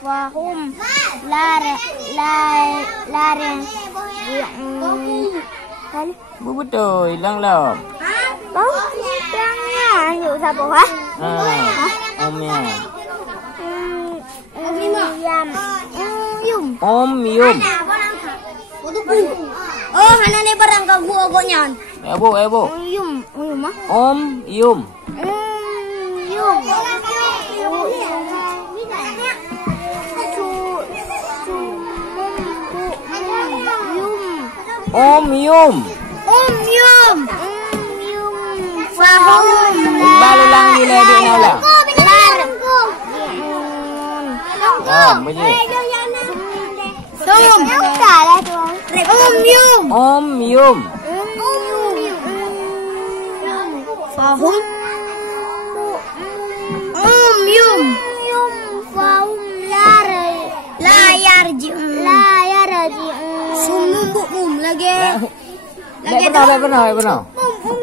fahum laren betul hilang lah. Yang hiểu sao bộ hả? Omnya. Yum. Om yum. Oh, hana ni barang ka gua gonyan. Ebo. Yum ah. Om yum. Yum. Om yum. Fahum. Baru lang nila din nila. Betul. Om yum. Fahum. Fahum la yarji'un. Sumum lagi. Benar.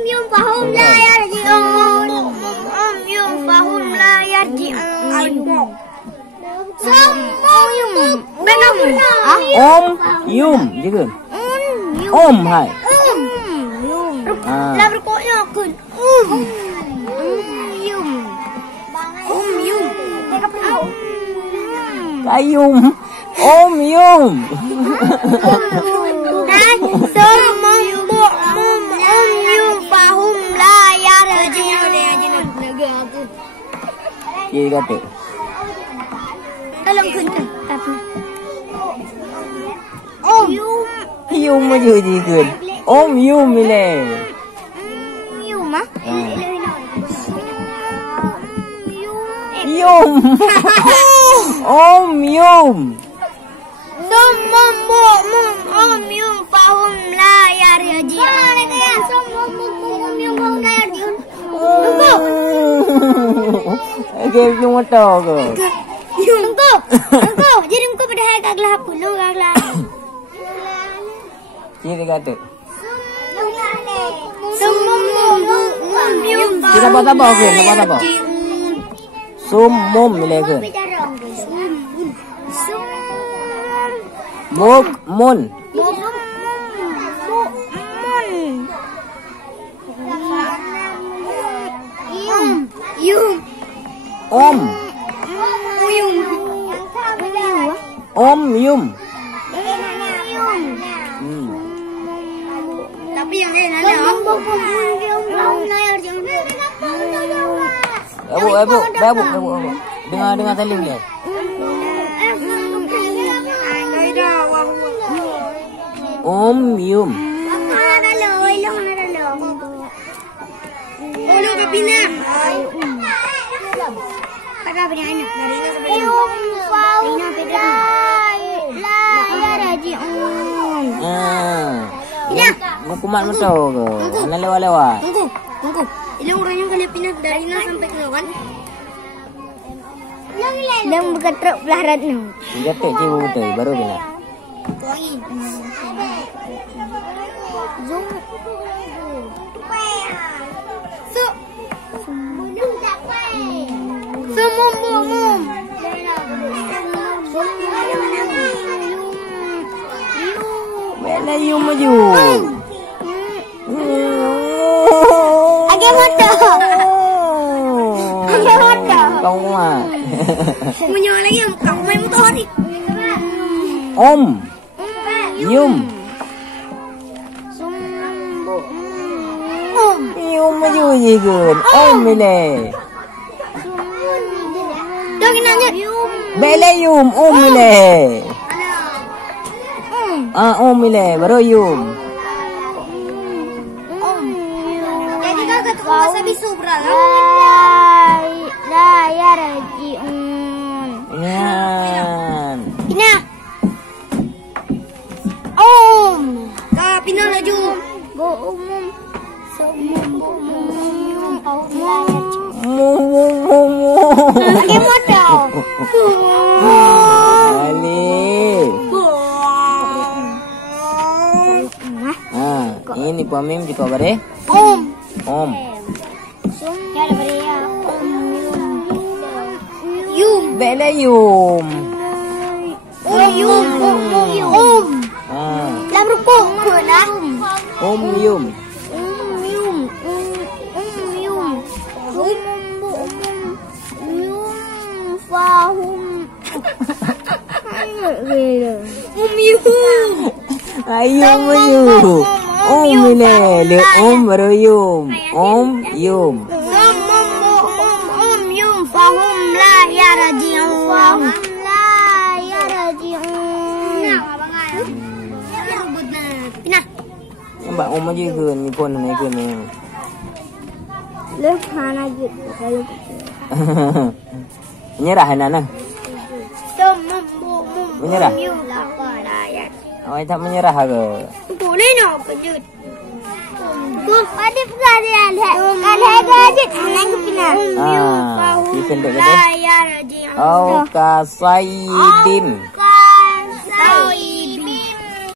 Yum fahum la yarji'un. Yum fahum la yarji'un. Om yum juga. Om hai. Lah berkoknya kun. Yum. Kayum. Om yum. Fahum la yarji'un. Dia kata. Tolong kun. Om Yum maju juga. Om yum ile. Yum ah. Yum. Om yum. Om yum fahum la yarji'un. Tunggu. Game cuma tahu ke? Tunggu. Jadi engkau pada hari kaglah puluh kaglah. Dia kata. Yum. Kita buat apa? Sumum ile ke? Mun. Yum. Om yum. Tapi yang lain ada. Ebu. Dengar saling dia. Om yum. Hukuman betul ke? Anak lewat. Tunggu. Ilang orang yang kalian pindah dari Ina sampai ke Lawan? Yang bergerak belah ratna. Bergerak je betul, baru pindah. Tuangin. Zoom. Sumum. Bela yum maju. Agak motor. Kau mah. Menyawa lagi yang kamu main motor ni. Om yum. Yum maju juga. Om ile. Dah kenanya. Bela yum. Om ile. Om ile. Baru yum. Jadi kau kata masa bisu berapa? La yarji'un. Yan. Pina. Om. Kau pina laju. Bo umum. Pakai modal. Ini pamim di kabare. Om. Yum. Bele yum. Yum. Làm rukuk ke lah. Yum. Yum. Fahum. Ayum nè, được rồi yum. Yum. Fahum la yarji'un. Bạn ôm aja gần, mi pun naik gần nè. Lớp hana gitu kalau Menyerah anak. Menyerah. Oh, tak menyerah ke? Boleh no kejut. Ada perkalian kalau ada anak kepina. Di pendek gede. Oh, kasaidin.